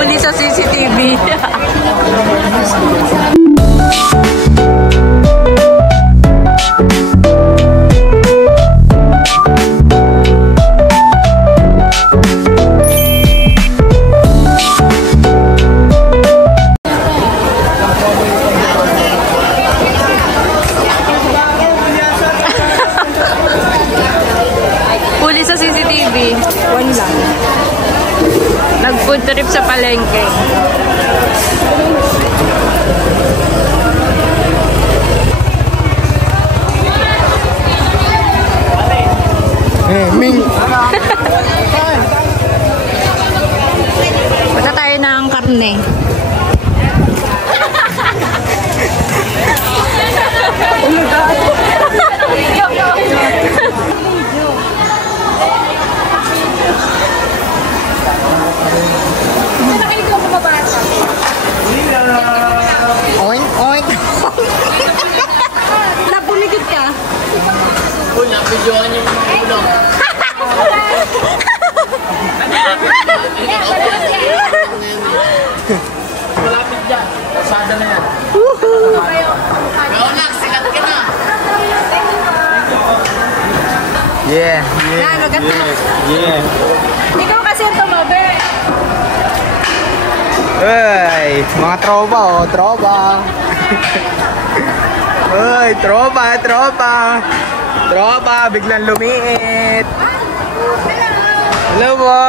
Huli sa CCTV. Huli sa CCTV. One lang. Nag-food trip sa palengke. Ming. Punta tayo ng karne. Oink, oink. Napuligid ka? Wala, videoan yung mga ulong. Malapit dyan. Pasada na yan. Leonax, sikat ka na. Yeah. Yeah. Ikaw kasi ang tumabi. Hey, mga tropa oh, tropa. Hey, tropa. Tropa, biglang lumiit. Hello po.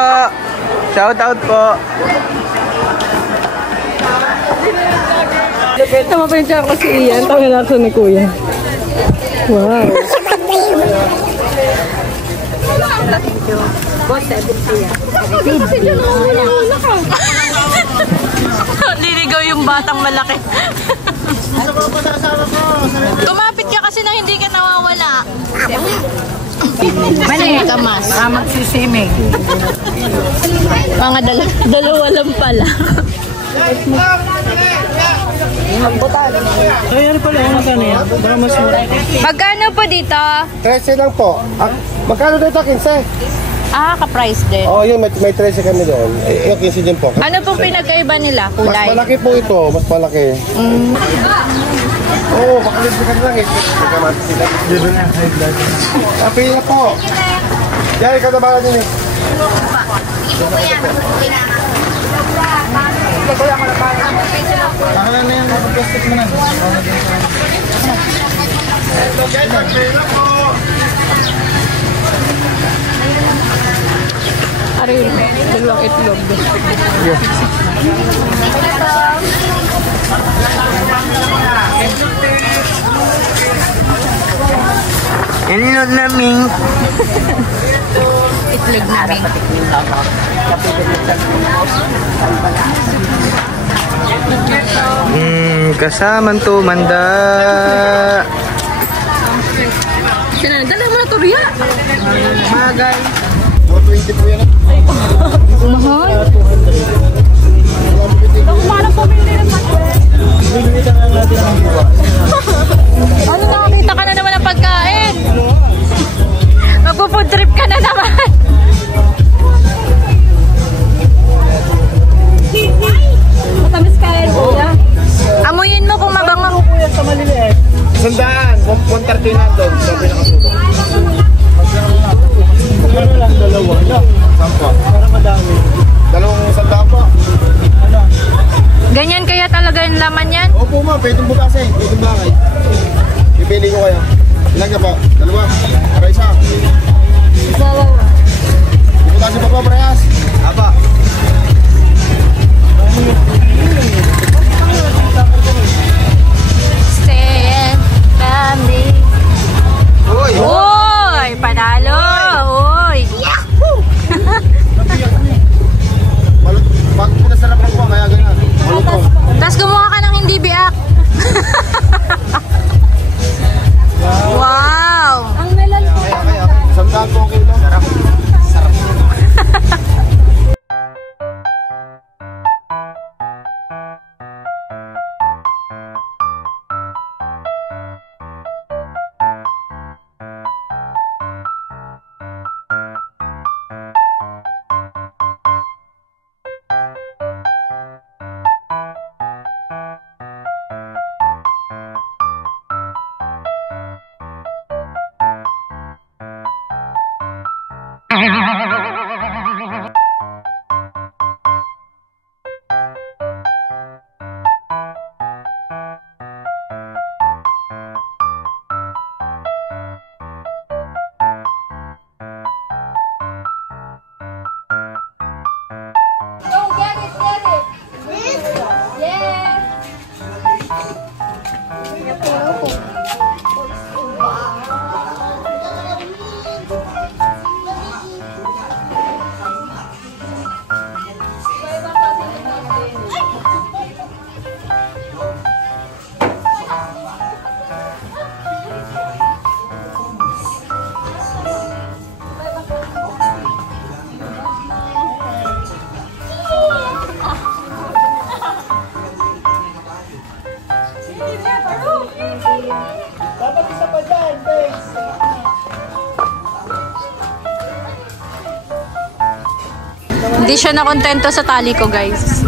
Shout out po. Tama pa yung siya ko si Ian. Tama na ako ni Kuya. Wow. Liligaw yung batang malaki. Kumapit ka kasi na hindi ka nawawala. Manay ka mas. Magsisiming. Mga dalawa lang pala. Ay, ano pala yung magkano yan? Magkano po dito? 13 lang po. Magkano dito? 15? Ah, ka-price din. Oo, yun. May 13 kami doon. Yung 15 din po. Ano pong pinagkaiba nila? Mas Kulay? malaki po ito. Mas malaki. Oo, makalibig ka lang eh. Magkamati sila. Dito na, high blood. Pila po. Yan, ikaw na bala din eh. Nakalan na yan, plastic mo na. Pila po. Ari, dalawang itlog. Yeah. Ininod namin. Itlog namin. Kasamang tumanda. Dala mo na Turya. Magay. 220 po yan. Mahal. Kumarang pumili ng ano, nakakita ka na naman ng pagkain. Magpo-food trip ka na naman. Matamis kain, Kuya. Amuyin mo kung mabango. Sandaan, 130 na doon sa pinakasulong. Ano lang, dalawa. Sampo. Para madami. Dalawang sandaan po. Ganyan kaya talaga yung laman yan? Opo ma, pwedeng bukasin. Pwedeng bakay. Pipili ko kayo. Ilan niya po? Dalawa. Para isa. Dalawa. Bukasi pa po, parehas. Apa? Stand kami. Uy! Uy! Panalo! Uy! Yahoo! Pag pinasarap lang po, kaya ganyan. Malutong. Tapos gumawa ka ng hindi biak. Wow! Ang melan po. Kaya, sandaan po ang kilo. Sarap. Sarap. Hindi siya nakontento sa tali ko, guys.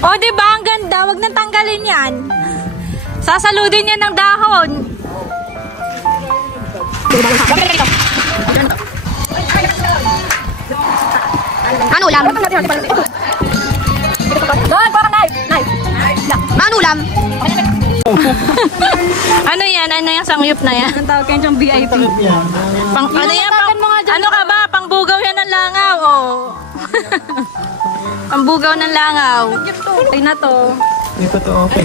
Oh, diba? Ang ganda. Huwag nang tanggalin yan. Sasaludin yan ng dahon. Ano ulam? Doon, parang knife. Ano ulam? Ano yan? Ano yung sangyup na yan? Ang tawag kayo siyang VIP. Pang, ano yan? Ano ka ba? Pangbugaw yan ng langaw. Oh. Pangbugaw ng langaw. Okay na to. Ito to, okay.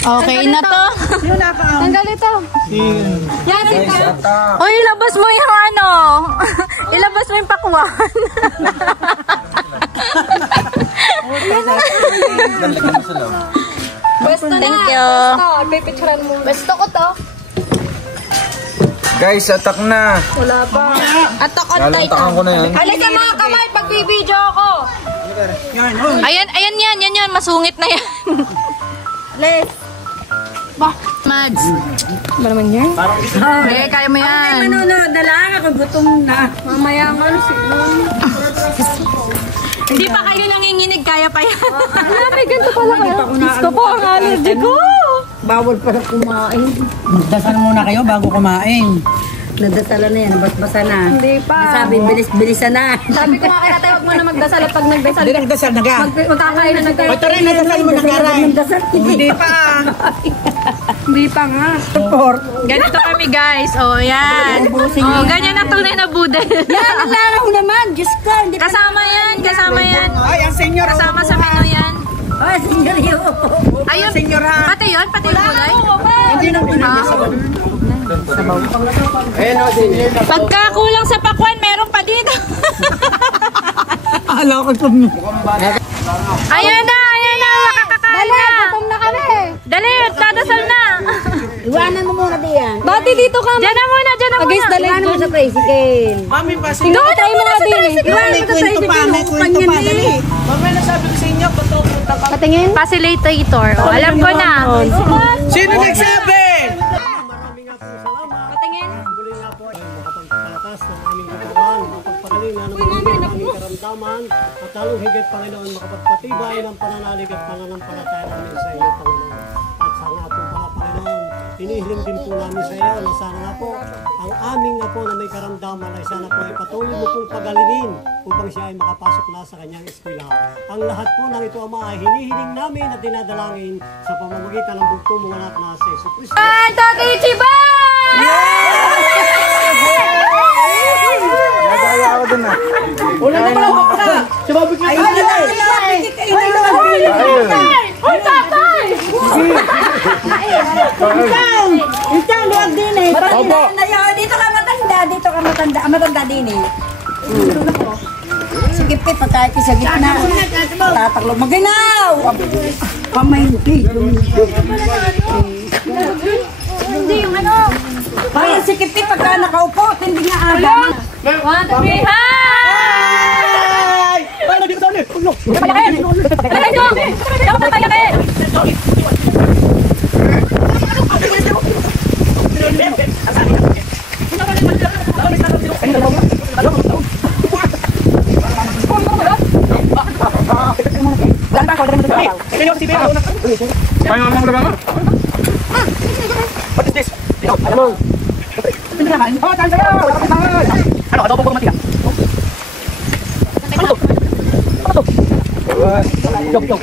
Okay na to. Tanggal ito. Yan, Uy, ilabas mo yung ano. Ilabas mo yung pakwan. Thank you. Gusto ko to. Guys, atak na. Attack on Lalantakan Titan. ko na yan. Halika mga kamay, pagbibideo ako. Ayan yan. Masungit na yan. Les. Mads. Ba naman yan? Okay, kaya mo yan. Manonood na lang ako, gutom na. Mamaya nga, Hindi pa kayo nanginginig, kaya pa yan. May ganito pala kayo. Gusto po ang allergy ko. bawal pala kumain. Magdasal muna kayo bago kumain. Nadasala na yan, bas-basa na. Hindi pa. Sabi, bilis-bilisan na. Sabi ko nga kaya tayo, huwag mo na magdasal at pag nagdasal Hindi nagdasal na ka. magkakain na nagkain. Ito rin, nagdasal mo na karay. Hindi pa. Hindi pa nga. Ganito kami guys. O, yan. O, ganyan ang tunay na budel. Yan, ang laraw naman. Diyos ko. Hindi pa Kasama yan, kasama yan. Ay, ang senyor. Kasama sa menu yan. Ay, senyor yun. Ayun, senyor ha. pati yun, pati yung gulay. Hindi na pinagdasal. Pagka kulang sa pakwan, meron pa dito. Alam ko ito. Ayan na, makakakain na. Gutom na kami. Dali, dadasal na. Iwanan mo muna diyan. Bati dito ka. Diyan na muna. Iwanan mo sa tricycle. Mami ba? Tingnan mo tayo mga din eh. May kwento pa, may kwento pa. Dali. Mami, nasabi ko sa inyo, punta ka. Patingin. Facilitator. O, alam ko na. Sino nagsabi? Patingin. Muli nga po ay makapagpalakas ng aming katawan, makapagpagaling na ng aming karamdaman, at lalong higit, Panginoon, makapagpatibay ng pananalig at pananampalataya namin sa iyo, Panginoon. At sana nga po pala, Panginoon, hinihiling din po namin sa iyo na sana nga po, ang aming nga po na may karamdaman ay sana po ay patuloy mo pong pagalingin upang siya ay makapasok na sa kanyang eskwelahan. Ang lahat po ng ito, Ama, ay hinihiling namin at dinadalangin sa pamamagitan ng bugtong mga anak na sa Yesu Cristo. Tatay Chiba! Nagaya ako dun na. Wala na pala ako na. Sababi ka. Hoy, tatay! Ikaw, liwag din eh. Opo. Dito ka matanda. Matanda din eh. Sige, Pip, pagkakit sa gitna. Tataklo, maginaw! Pamainti. Hindi yung ano. Kaya si Pip, pagka nakaupo, hindi nga aga. 1, 2, 3, hi! Paano dito tayo? Ulo. Papayakin! Dapat papayakin! Ay, mamang ba? What is this? Ano? Oh, tayo tayo. Ano, adobo ko matiga. Ano to? Yok, yok.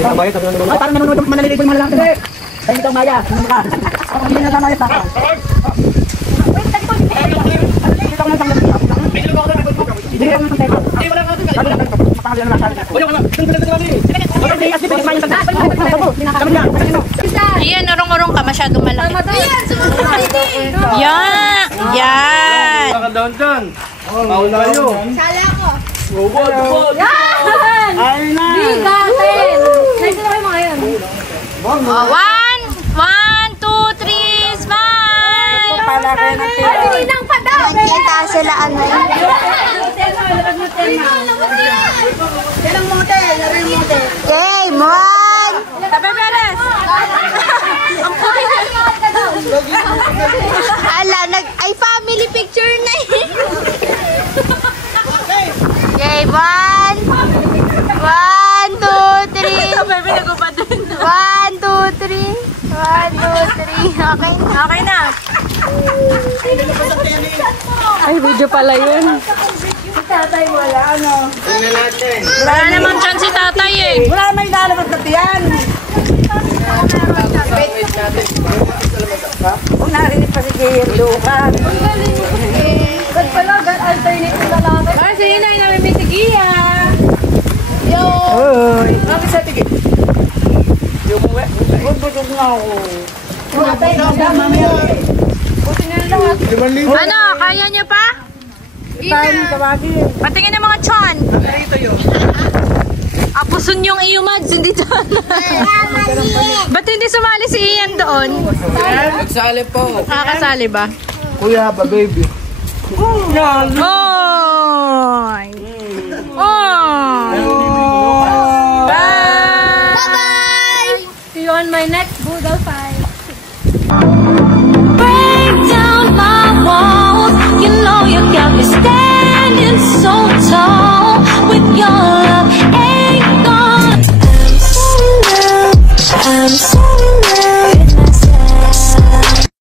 Ay, parang nanonood manalilid ko yung mga lalaki. Ay, ito Maya. Ano ka? Hindi na tama yung baka. Ayan, urong-urong ka. Masyadong malaki. Yan! Yan! Down. Maulayo. Sala ko. Yan! Bigatin! Nandito na kayo mga yan. 1, 2, 3, smile! Ninang pa daw. Nakita sila ano yun. Okay, Mon! Tabi, Beres! Ang puti na. Ala, ay family picture na eh. 2, 3. Okay, okay na. Ay, video pala yun. Si tatay wala, ano? Wala naman dyan si tatay eh. Wala naman ilalabas na tiyan. Kung narinig pa si J.R. Lucan. Ba't pala, alternate yung lalaki? Ah, si Inay namin may tigiya. Yo! Uy. Mami sa tigil. Yung muwi. Bubudog na ako. Tatay, mamaya. Buti na lahat. Ano, kaya niyo pa? Tayo ng tawagin. Patingin ng mga chon. Narito yun. Apusun yung iyo, Mads, hindi chon. Ba't hindi sumali si Ian doon? Nagsali po. Nakakasali ba? Kuya ba, baby? Oy! Oy! Bye! Bye-bye! See you on my next Boodle fight. Break down my walls. You know you got me standing so tall. With your love ain't gone. I'm so